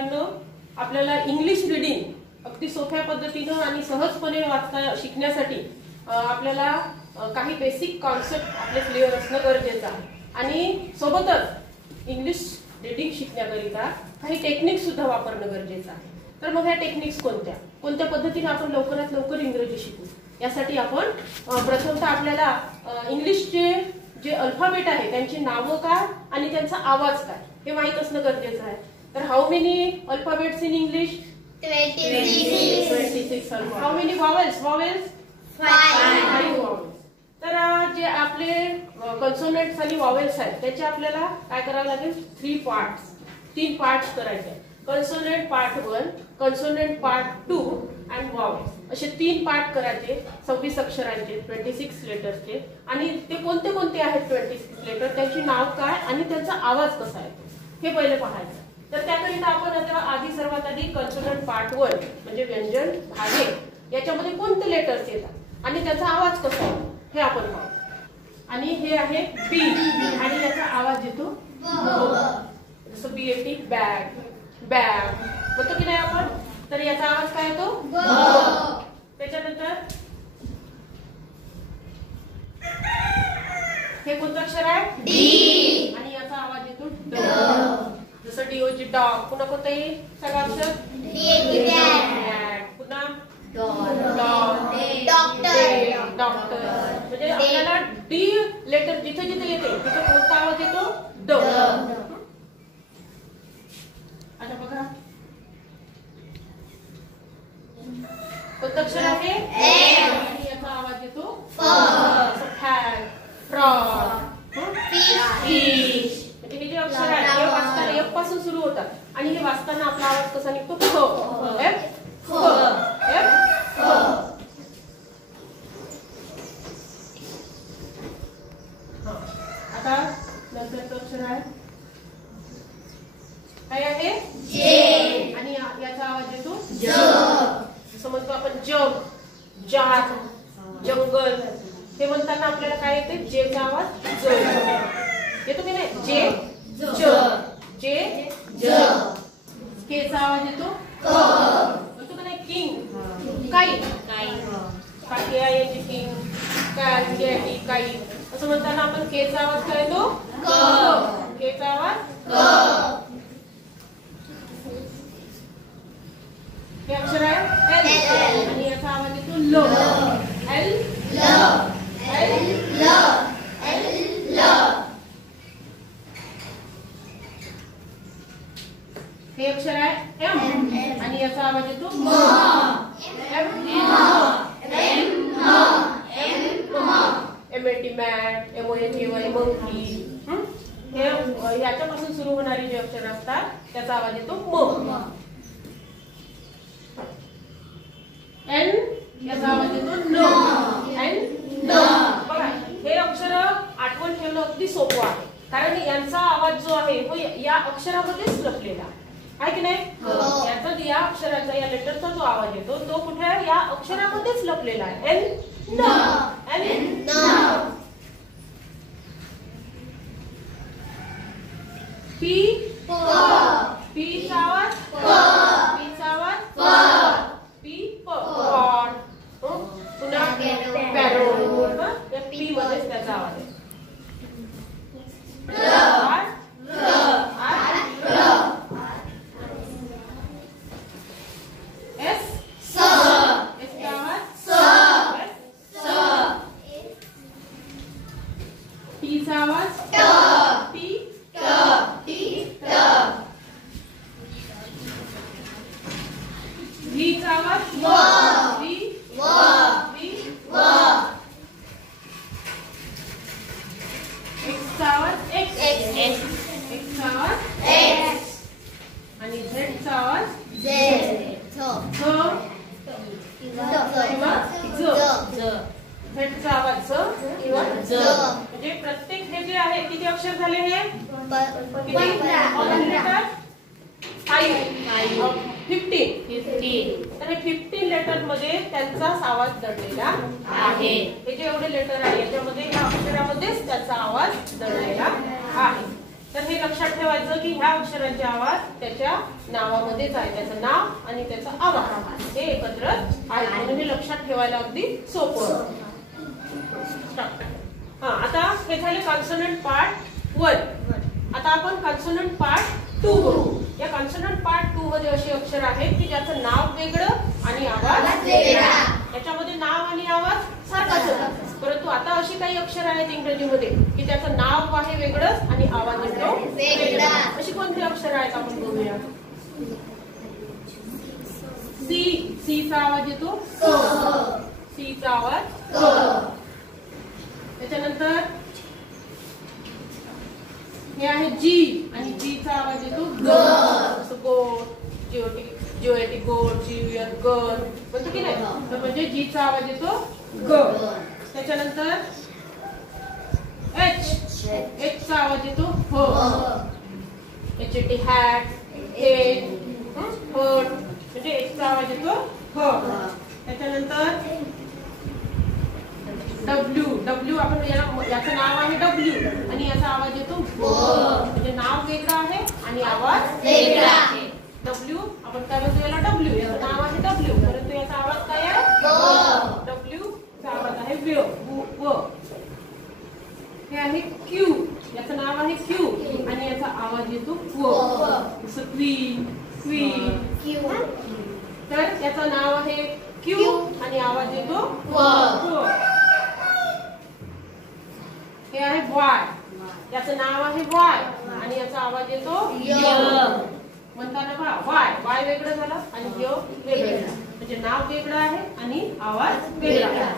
मुलांना आपल्याला English reading अगदी सोप्या पद्धतीने आणि सहजपणे वाचता शिकण्यासाठी आपल्याला काही बेसिक कॉन्सेप्ट आपले क्लिअर असणं गरजेचं आहे आणि सोबतच इंग्लिश रीडिंग शिकण्याकरिता काही टेक्निक सुद्धा वापरणं गरजेचं आहे. तर मग ह्या टेक्निक्स कोणत्या पद्धतीने आपण लवकरात लवकर इंग्रजी शिकू यासाठी आपण प्रथमतः आपल्याला इंग्लिशचे जे अल्फाबेट आहे त्यांची नावं काय आणि त्यांचा आवाज काय हे माहित असणं गरजेचं आहे. तर how many alphabets in English? 26. How many vowels? 5 vowels. तर जे आपले कॉन्सोनंट्स आणि व्हावेल्स आहेत त्याचे आपल्याला काय करावं लागेल? 3 पार्ट्स करायचे. Consonant part 1, consonant part 2 and vowels असे 3 पार्ट करायचे. 26 अक्षरांचे, 26 लेटर्सचे. आणि ते कोणते आहेत 26 लेटर, त्यांची नाव काय आणि त्यांचा आवाज कसा आहे हे पहिले पाहायचं. तर त्याकरिता आपण आता सर्वात आधी कॉन्सोनंट पार्ट 1 म्हणजे व्यंजन भागे याच्यामध्ये कोणते लेटर्स येतात आणि त्याचा आवाज कसा आहे हे आपण पाहू. आणि हे आहे बी आणि याचा आवाज येतो जसं बी येते बॅग, बॅग बोलतो की नाही आपण. तर याचा आवाज काय येतो? त्याच्यानंतर हे कोणतं अक्षर आहे? डी आणि याचा आवाज येतो ड. जसं डीओची डॉग. पुन्हा कोणतं येईल सगळं अक्षर? पुन्हा डॉक्टर. म्हणजे आपल्याला डी लेटर जिथे जिथे येते तिथे कोणता आवाज येतो? ड. आता बघा कोणतं अक्षर आहे? आणि याचा आवाज येतो फॅन, फ्रॉग, फिश. म्हणजे हे जे अक्षर आहे हे वाचताना एफ पासून सुरू होतात आणि हे वाचताना आपला आवाज कसा निघतो? फ. एफ फ, एफ फ. आता नंतरचं अक्षर आहे काय आहे? जे आणि याचा आवाज येतो ज. जसं म्हणतो आपण जग, जार, जंगल. हे म्हणताना आपल्याला काय येते? जेचा आवाज ज येतो की नाही? जे ज, जे ज. केचा आवाज येतो क. म्हणतो की नाही? किंग, काई, काकी आहे किंग, काई. असं म्हणताना आपण केचा आवाज काय येतो? क. केचा आवाज क. हे अक्षर आहे एल आणि याचा आवाज येतो ल. एल ल, एल ल, एल ल. हे अक्षर आहे एम आणि याचा आवाज येतो म. M M mat, M O N monkey. हे याच्यापासून सुरू होणारे जे अक्षर असतात त्याचा आवाज येतो म. एन याचा आवाज येतो न. एन न. बघा हे अक्षर आठवण ठेवणं अगदी सोपं आहे कारण यांचा आवाज जो आहे तो या अक्षरामध्येच लपलेला आहे की नाही? याचा या अक्षराचा या लेटरचा जो आवाज येतो तो कुठे आहे? या अक्षरामध्येच लपलेला आहे. एन न. एन न. पी प. पी चा आवाज प. पी चा आवाज प. पी प. पॉट. पुन्हा पॅरोट. या पी मध्येच त्याचा आवाज आहे. आणि झेडचा आवाज झेडचा आवाज किंवा ज. म्हणजे प्रत्येक हे जे आहे किती अक्षर झाले? हे 15. तर हे 15 लेटर मध्ये त्यांचाच आवाज दडलेला आहे. हे जे एवढे लेटर आहे याच्यामध्ये या अक्षरामध्येच त्याचा आवाज दडलेला आहे. तर हे लक्षात ठेवायचं की ह्या अक्षरांचे आवाज त्याच्या नावामध्येच आहे, त्याचं नाव आणि त्याचा आवाज हे एकत्र आहे, म्हणून हे लक्षात ठेवायला अगदी सोपं. आता हे झाले कॉन्सोनंट पार्ट 1. आता आपण कॉन्सोनंट पार्ट 2 बघू. या कॉन्सोनंट पार्ट 2 मध्ये असे अक्षर आहेत की ज्याचं नाव वेगळं आणि आवाज वेगळा. याच्यामध्ये नाव आणि आवाज सारखाच होता, परंतु आता अशी काही अक्षर आहेत इंग्रजीमध्ये की त्याचं नाव आहे वेगळंच आणि आवाज येतो वेगळा. अशी कोणती अक्षर आहेत आपण बघूया. सी, सी चा आवाज येतो सी चा आवाज. त्याच्यानंतर हे आहे जी आणि जी चा आवाज येतो ग. गोड, जिओटिक गोड, जिओ गड म्हणतो की नाही, तर म्हणजे जी चा आवाज येतो ग. त्याच्यानंतर एच, एच चा आवाज येतो ह. एच हॅट, हट म्हणजे एच चा आवाज येतो ह. त्याच्यानंतर डब्ल्यू, डब्ल्यू आपण याचं नाव आहे डब्ल्यू आणि याचा आवाज येतो म्हणजे नाव वेगळं आहे आणि आवाज वेगळा आहे. डब्ल्यू आपण काय म्हणतो याला डब्ल्यू, याचं नाव आहे डब्ल्यू परंतु याचा आवाज काय आहे डब्ल्यू चा आवाज आहे व. हे आहे क्यू, याचं नाव आहे क्यू आणि याचा आवाज येतो व. जसं क्वीन, क्वीन, तर याचं नाव आहे क्यू आणि आवाज येतो व. हे आहे वाय, याचं नाव आहे वाय आणि याचा आवाज येतो य. म्हणताना पहा वाय, वाय वेगळं झालं आणि य वेगळं, म्हणजे नाव वेगळं आहे आणि आवाज वेगळा.